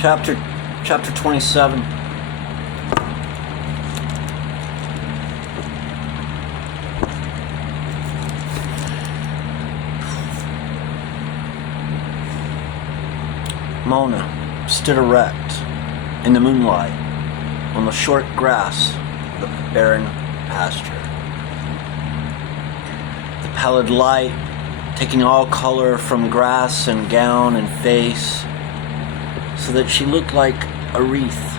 Chapter 27. Mona stood erect in the moonlight on the short grass of the barren pasture. The pallid light taking all color from grass and gown and face, so that she looked like a wreath.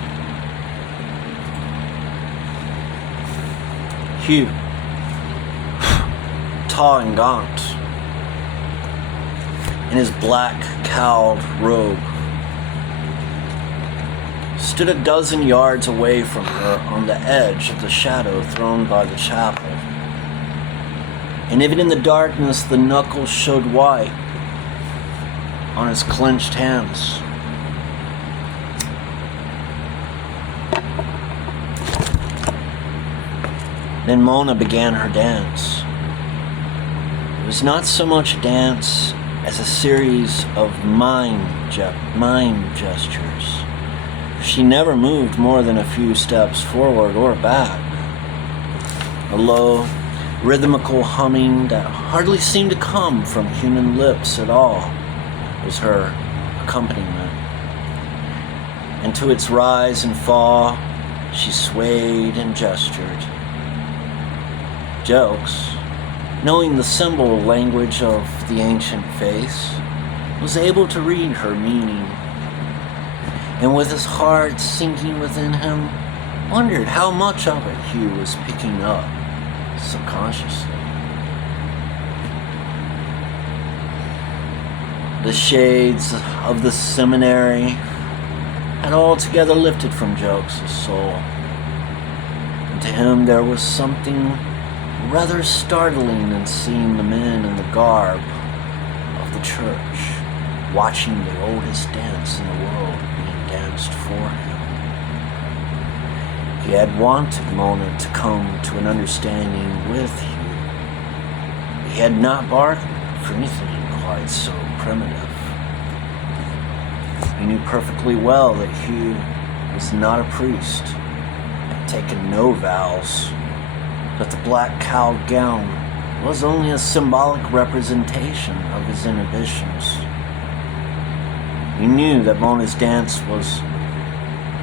Hugh, tall and gaunt, in his black cowled robe, stood a dozen yards away from her on the edge of the shadow thrown by the chapel. And even in the darkness, the knuckles showed white on his clenched hands. Then Mona began her dance. It was not so much a dance as a series of mime gestures. She never moved more than a few steps forward or back. A low, rhythmical humming that hardly seemed to come from human lips at all was her accompaniment. And to its rise and fall, she swayed and gestured. Jokes, knowing the symbol language of the ancient faith, was able to read her meaning, and with his heart sinking within him, wondered how much of it Hugh was picking up subconsciously. The shades of the seminary had altogether lifted from Jokes' soul, and to him there was something rather startling in seeing the men in the garb of the church watching the oldest dance in the world being danced for him. He had wanted Mona to come to an understanding with Hugh. He had not bargained for anything quite so primitive. He knew perfectly well that Hugh was not a priest, had taken no vows, that the black cowled gown was only a symbolic representation of his inhibitions. He knew that Mona's dance was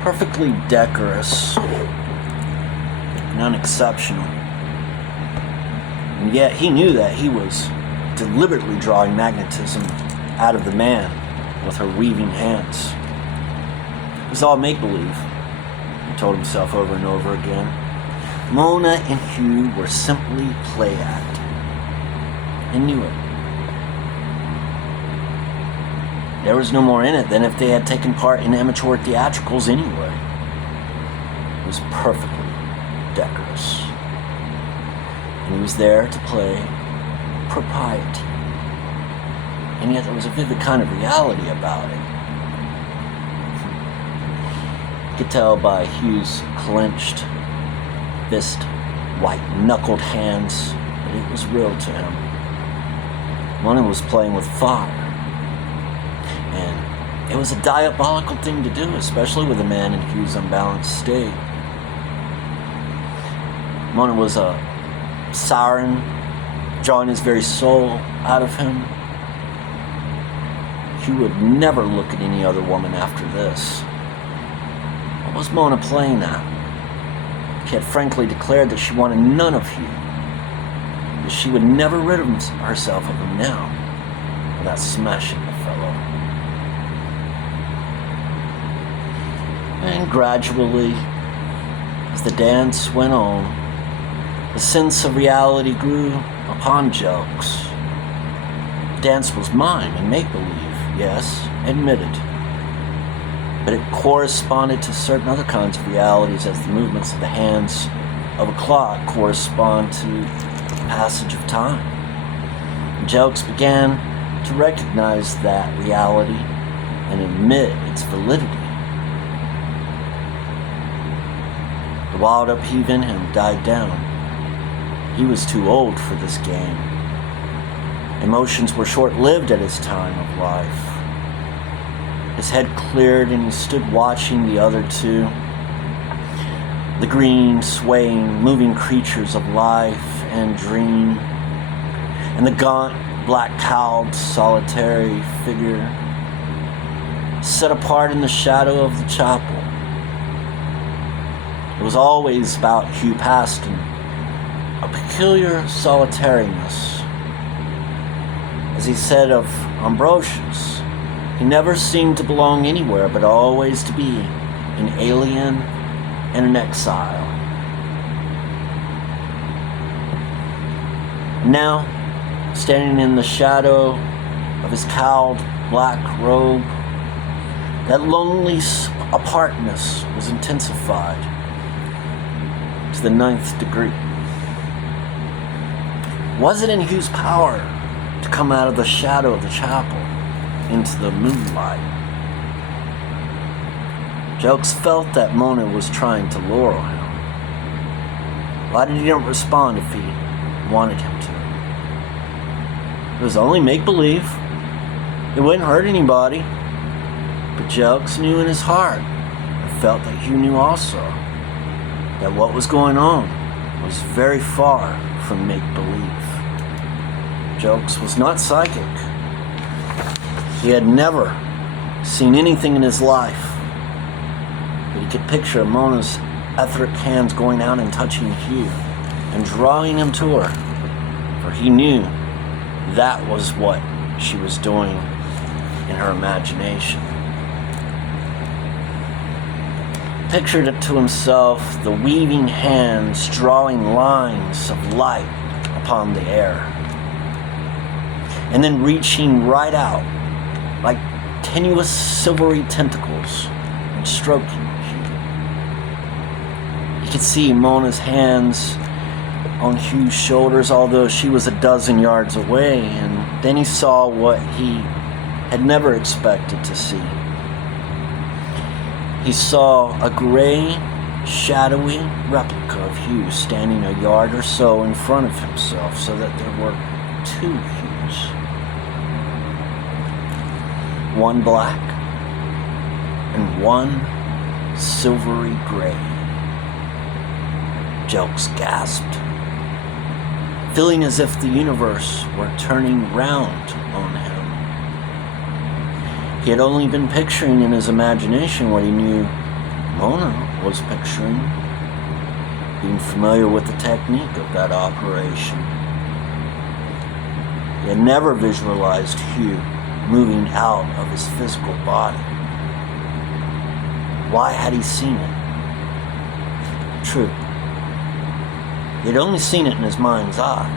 perfectly decorous and unexceptional. And yet he knew that he was deliberately drawing magnetism out of the man with her weaving hands. It was all make-believe, he told himself over and over again. Mona and Hugh were simply play acting, and knew it. There was no more in it than if they had taken part in amateur theatricals anyway. It was perfectly decorous. And he was there to play propriety. And yet there was a vivid kind of reality about it. You could tell by Hugh's clenched fist, white-knuckled hands that it was real to him. Mona was playing with fire. And it was a diabolical thing to do, especially with a man in Hugh's unbalanced state. Mona was a siren, drawing his very soul out of him. Hugh would never look at any other woman after this. What was Mona playing at? She had frankly declared that she wanted none of Hugh, that she would never rid herself of him now without smashing the fellow. And gradually, as the dance went on, the sense of reality grew upon Jokes. The dance was mime and make-believe, yes, admitted. But it corresponded to certain other kinds of realities, as the movements of the hands of a clock correspond to the passage of time. And Jokes began to recognize that reality and admit its validity. The wild upheave in him died down. He was too old for this game. Emotions were short-lived at his time of life. His head cleared and he stood watching the other two. The green, swaying, moving creatures of life and dream. And the gaunt, black-cowled, solitary figure set apart in the shadow of the chapel. It was always about Hugh Paston, a peculiar solitariness. As he said of Ambrosius, he never seemed to belong anywhere, but always to be an alien and an exile. Now, standing in the shadow of his cowled black robe, that lonely apartness was intensified to the 9th degree. Was it in Hugh's power to come out of the shadow of the chapel into the moonlight? Jokes felt that Mona was trying to lure him. Why did he not respond if he wanted him to? It was only make-believe. It wouldn't hurt anybody. But Jokes knew in his heart, and felt that Hugh knew also, that what was going on was very far from make-believe. Jokes was not psychic. He had never seen anything in his life, but he could picture Mona's etheric hands going out and touching Hugh and drawing him to her, for he knew that was what she was doing in her imagination. Pictured it to himself, the weaving hands drawing lines of light upon the air, and then reaching right out like tenuous silvery tentacles and stroking Hugh. He could see Mona's hands on Hugh's shoulders, although she was a dozen yards away, and then he saw what he had never expected to see. He saw a gray, shadowy replica of Hugh standing a yard or so in front of himself, so that there were two Hughs. One black and one silvery gray. Jokes gasped, feeling as if the universe were turning round on him. He had only been picturing in his imagination what he knew Mona was picturing, being familiar with the technique of that operation. He had never visualized Hugh moving out of his physical body. Why had he seen it? True. He had only seen it in his mind's eye,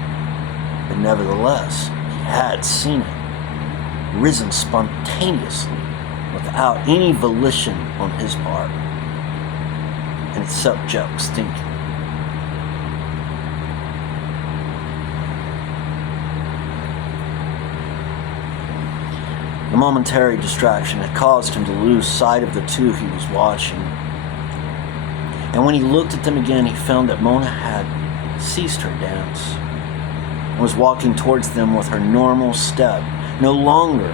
but nevertheless, he had seen it, risen spontaneously, without any volition on his part, and it set Jokes thinking. The momentary distraction had caused him to lose sight of the two he was watching, and when he looked at them again, he found that Mona had ceased her dance and was walking towards them with her normal step, no longer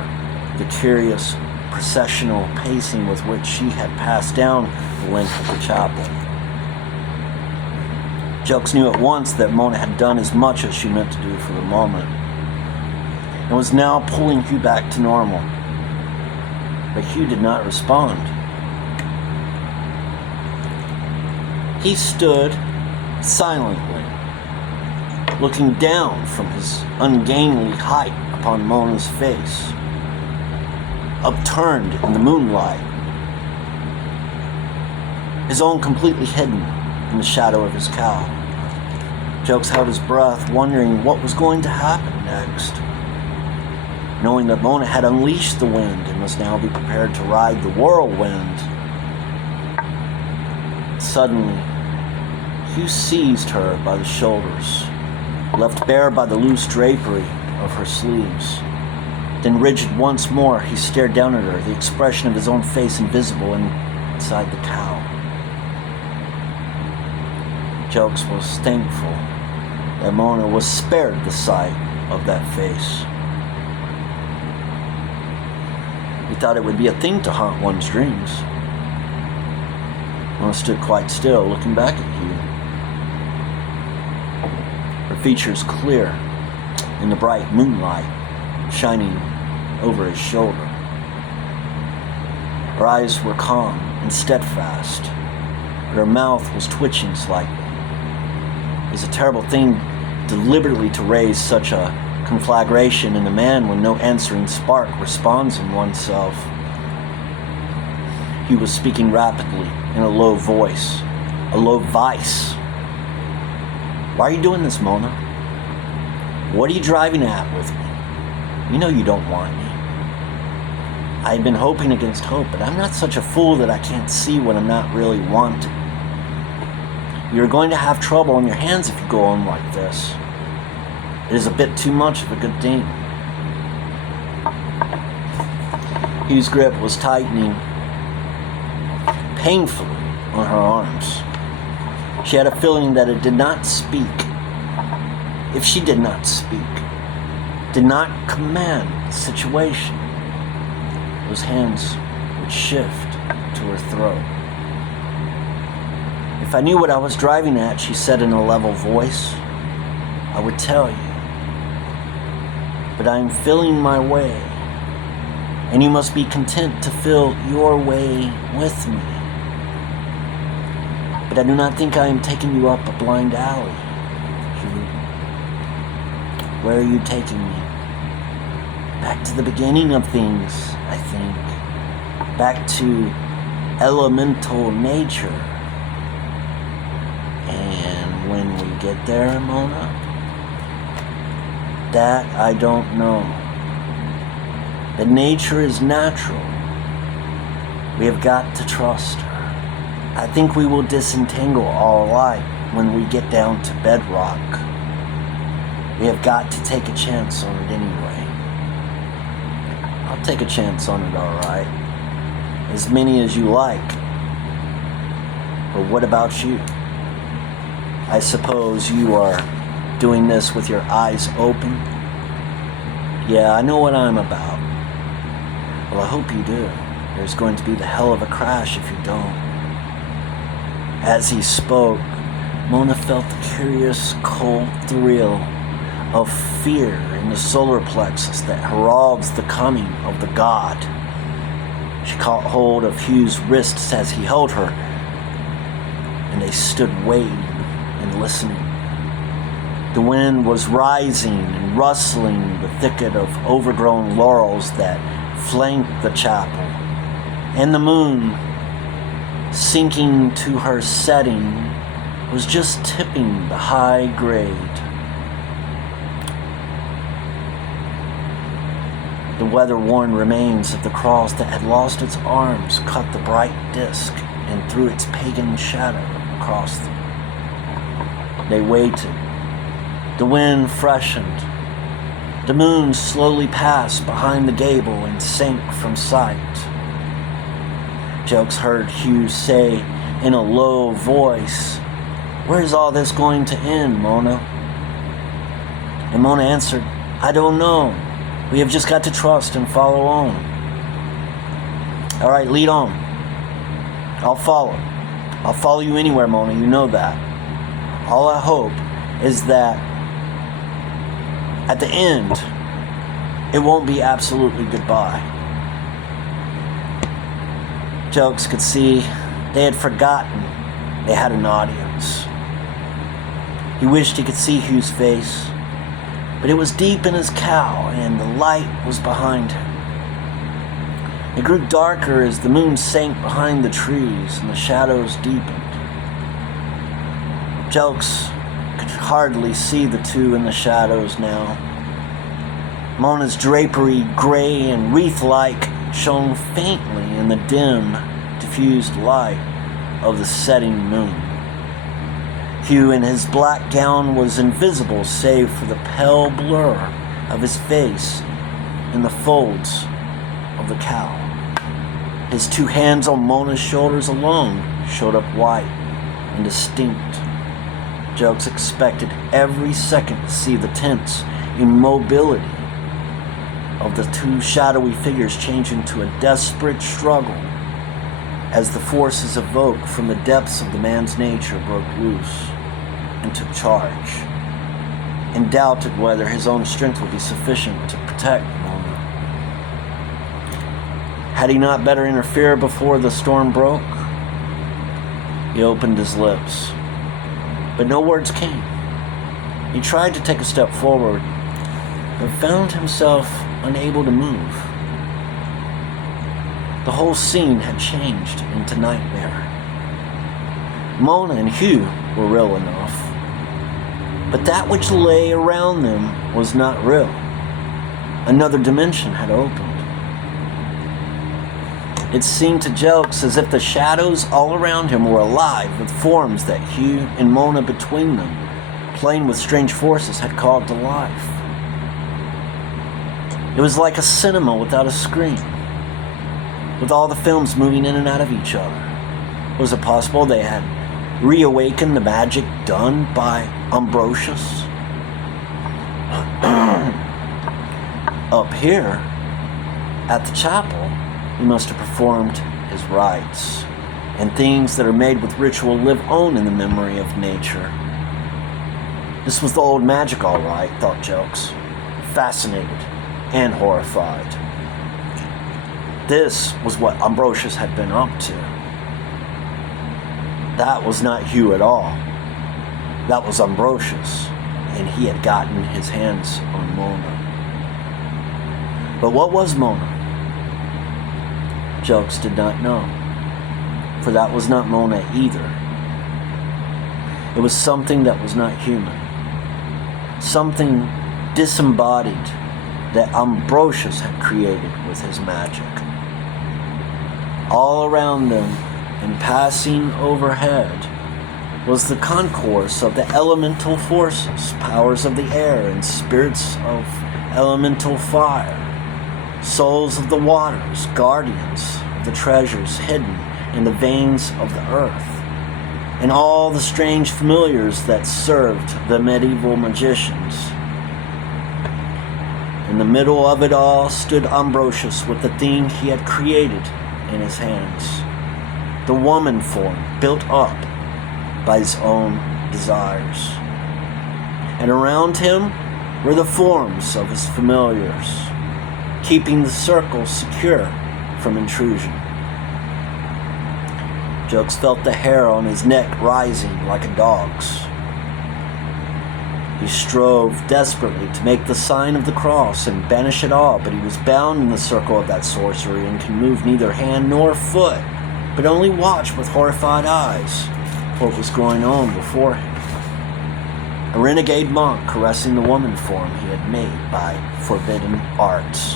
the curious processional pacing with which she had passed down the length of the chapel. Jokes knew at once that Mona had done as much as she meant to do for the moment, and was now pulling Hugh back to normal. But Hugh did not respond. He stood silently, looking down from his ungainly height upon Mona's face, upturned in the moonlight, his own completely hidden in the shadow of his cowl. Jokes held his breath, wondering what was going to happen next, knowing that Mona had unleashed the wind and must now be prepared to ride the whirlwind. Suddenly, Hugh seized her by the shoulders, left bare by the loose drapery of her sleeves. Then, rigid once more, he stared down at her, the expression of his own face invisible inside the cowl. Jokes was thankful that Mona was spared the sight of that face. He thought it would be a thing to haunt one's dreams. Mona stood quite still, looking back at Hugh. Her features clear in the bright moonlight shining over his shoulder. Her eyes were calm and steadfast, but her mouth was twitching slightly. It is a terrible thing deliberately to raise such a conflagration in a man when no answering spark responds in oneself. He was speaking rapidly in a low voice, a low vice. Why are you doing this, Mona? What are you driving at with me? You know you don't want me. I've been hoping against hope, but I'm not such a fool that I can't see what I'm not really wanting. You're going to have trouble on your hands if you go on like this. It is a bit too much of a good thing. Hugh's grip was tightening painfully on her arms. She had a feeling that it did not speak. If she did not speak, did not command the situation, those hands would shift to her throat. If I knew what I was driving at, she said in a level voice, I would tell you. But I am feeling my way, and you must be content to feel your way with me. But I do not think I am taking you up a blind alley, Hugh. Where are you taking me? Back to the beginning of things, I think. Back to elemental nature. And when we get there, Mona, that I don't know. That nature is natural. We have got to trust her. I think we will disentangle all alike when we get down to bedrock. We have got to take a chance on it anyway. I'll take a chance on it, all right. As many as you like. But what about you? I suppose you are doing this with your eyes open? Yeah, I know what I'm about. Well, I hope you do. There's going to be the hell of a crash if you don't. As he spoke, Mona felt the curious, cold thrill of fear in the solar plexus that heralds the coming of the god. She caught hold of Hugh's wrists as he held her, and they stood waiting and listening. The wind was rising and rustling the thicket of overgrown laurels that flanked the chapel, and the moon, sinking to her setting, was just tipping the high grade. The weather-worn remains of the cross that had lost its arms cut the bright disk and threw its pagan shadow across them. They waited. The wind freshened. The moon slowly passed behind the gable and sank from sight. Jokes heard Hugh say in a low voice, "Where is all this going to end, Mona?" And Mona answered, "I don't know. We have just got to trust and follow on." "All right, lead on. I'll follow. I'll follow you anywhere, Mona, you know that. All I hope is that at the end, it won't be absolutely goodbye." Jokes could see they had forgotten they had an audience. He wished he could see Hugh's face, but it was deep in his cowl and the light was behind him. It grew darker as the moon sank behind the trees and the shadows deepened. Jokes could hardly see the two in the shadows now. Mona's drapery, gray and wreath-like, shone faintly in the dim, diffused light of the setting moon. Hugh in his black gown was invisible save for the pale blur of his face in the folds of the cowl. His two hands on Mona's shoulders alone showed up white and distinct. Jokes expected every second to see the tense immobility of the two shadowy figures change into a desperate struggle as the forces evoked from the depths of the man's nature broke loose and took charge, and doubted whether his own strength would be sufficient to protect Mona. Had he not better interfere before the storm broke? He opened his lips, but no words came. He tried to take a step forward, but found himself unable to move. The whole scene had changed into nightmare. Mona and Hugh were real enough, but that which lay around them was not real. Another dimension had opened. It seemed to Jelks as if the shadows all around him were alive with forms that Hugh and Mona between them, playing with strange forces, had called to life. It was like a cinema without a screen, with all the films moving in and out of each other. Was it possible they had reawakened the magic done by Ambrosius? Up here, at the chapel, he must have performed his rites, and things that are made with ritual live on in the memory of nature. This was the old magic, all right, thought Jelks, fascinated and horrified. This was what Ambrosius had been up to. That was not Hugh at all. That was Ambrosius, and he had gotten his hands on Mona. But what was Mona? Jelks did not know, for that was not Mona either. It was something that was not human, something disembodied that Ambrosius had created with his magic. All around them and passing overhead was the concourse of the elemental forces, powers of the air and spirits of elemental fire, souls of the waters, guardians of the treasures hidden in the veins of the earth, and all the strange familiars that served the medieval magicians. In the middle of it all stood Ambrosius with the thing he had created in his hands, the woman form built up by his own desires. And around him were the forms of his familiars, keeping the circle secure from intrusion. Jelks felt the hair on his neck rising like a dog's. He strove desperately to make the sign of the cross and banish it all, but he was bound in the circle of that sorcery and could move neither hand nor foot, but only watch with horrified eyes what was going on before him. A renegade monk caressing the woman form he had made by forbidden arts.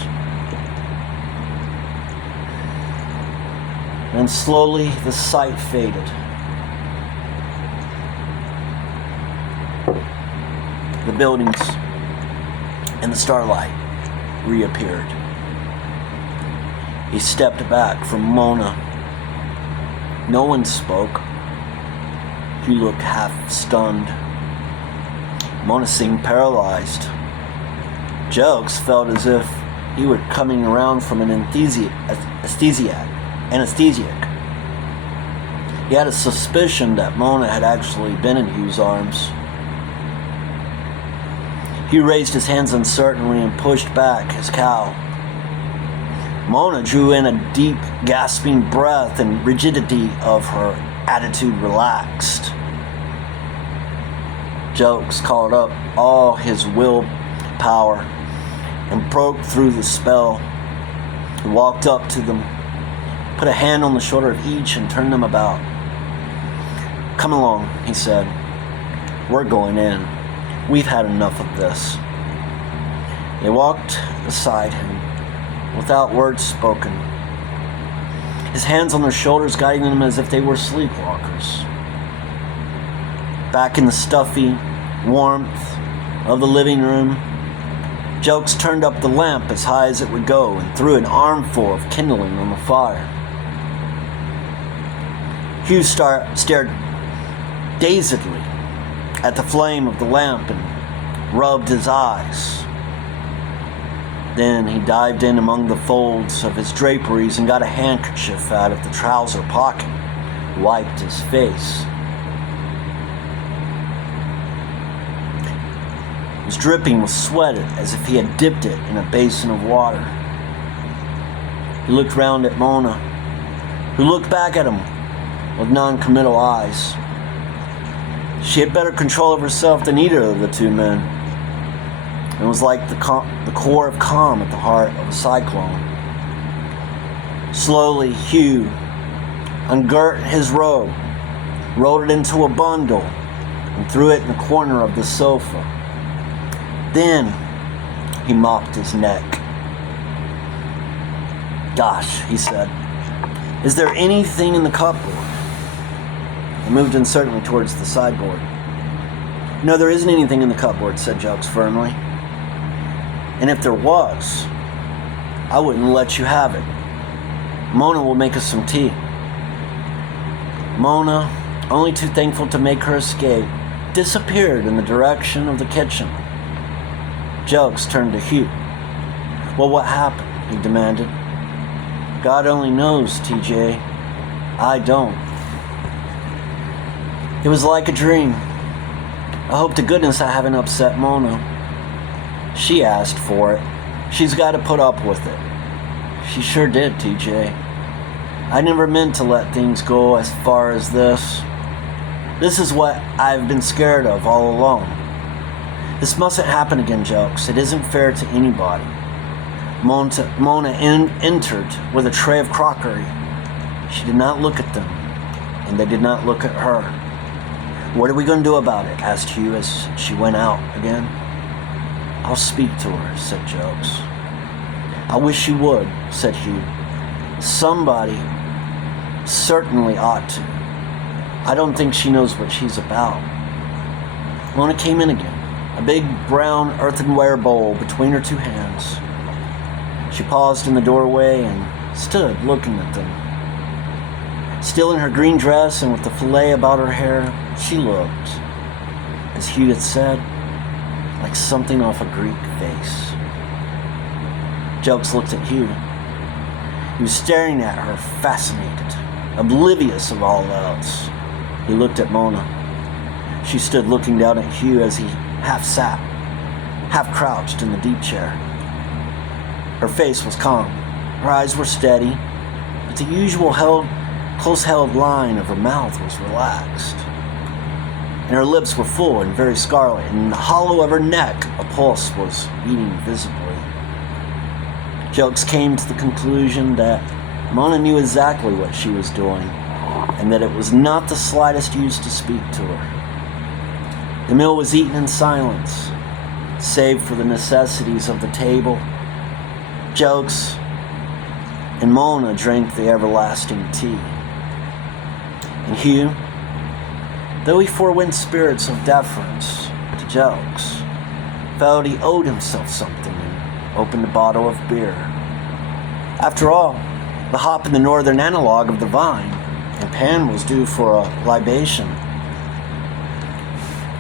And slowly the sight faded. The buildings and the starlight reappeared. He stepped back from Mona. No one spoke. He looked half stunned. Mona seemed paralyzed. Jelks felt as if he were coming around from an anesthesiac. He had a suspicion that Mona had actually been in Hugh's arms. He raised his hands uncertainly and pushed back his cowl. Mona drew in a deep, gasping breath, and rigidity of her attitude relaxed. Jelks called up all his willpower and broke through the spell. He walked up to them, put a hand on the shoulder of each, and turned them about. "Come along," he said. "We're going in. We've had enough of this." They walked beside him, without words spoken, his hands on their shoulders guiding them as if they were sleepwalkers. Back in the stuffy warmth of the living room, Jelks turned up the lamp as high as it would go and threw an armful of kindling on the fire. Hugh stared dazedly at the flame of the lamp and rubbed his eyes. Then he dived in among the folds of his draperies and got a handkerchief out of the trouser pocket, wiped his face. It was dripping with sweat as if he had dipped it in a basin of water. He looked round at Mona, who looked back at him with non-committal eyes. She had better control of herself than either of the two men. It was like the core of calm at the heart of a cyclone. Slowly, Hugh ungirt his robe, rolled it into a bundle, and threw it in the corner of the sofa. Then he mopped his neck. "Gosh," he said, "is there anything in the cupboard?" He moved uncertainly towards the sideboard. "No, there isn't anything in the cupboard," said Jokes firmly. "And if there was, I wouldn't let you have it. Mona will make us some tea." Mona, only too thankful to make her escape, disappeared in the direction of the kitchen. Jokes turned to Hugh. "Well, what happened?" he demanded. "God only knows, TJ. I don't. It was like a dream. I hope to goodness I haven't upset Mona. She asked for it. She's got to put up with it." "She sure did, TJ. I never meant to let things go as far as this. This is what I've been scared of all along. This mustn't happen again, Jokes. It isn't fair to anybody." Mona entered with a tray of crockery. She did not look at them, and they did not look at her. "What are we going to do about it?" asked Hugh as she went out again. "I'll speak to her," said Jokes. "I wish you would," said Hugh. "Somebody certainly ought to. I don't think she knows what she's about." Mona came in again, a big brown earthenware bowl between her two hands. She paused in the doorway and stood looking at them. Still in her green dress and with the fillet about her hair, she looked, as Hugh had said, like something off a Greek face. Jokes looked at Hugh. He was staring at her, fascinated, oblivious of all else. He looked at Mona. She stood looking down at Hugh as he half sat, half crouched in the deep chair. Her face was calm. Her eyes were steady, but the usual close-held line of her mouth was relaxed. And her lips were full and very scarlet, and in the hollow of her neck a pulse was beating visibly. Jokes came to the conclusion that Mona knew exactly what she was doing, and that it was not the slightest use to speak to her. The meal was eaten in silence, save for the necessities of the table. Jokes and Mona drank the everlasting tea. And Hugh, though he forewent spirits of deference to Jokes, felt he owed himself something and opened a bottle of beer. After all, the hop in the northern analog of the vine, and Pan was due for a libation.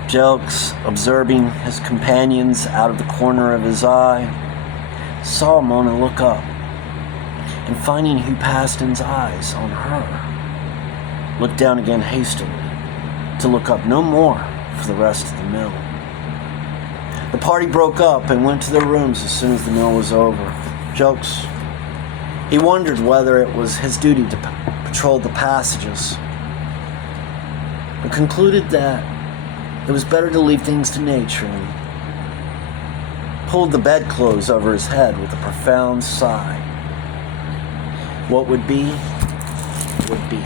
Jokes, observing his companions out of the corner of his eye, saw Mona look up, and finding Hugh Paston's eyes on her, looked down again hastily, to look up no more for the rest of the meal. The party broke up and went to their rooms as soon as the meal was over. Jokes, he wondered whether it was his duty to patrol the passages, but concluded that it was better to leave things to nature, and pulled the bedclothes over his head with a profound sigh. What would be, would be.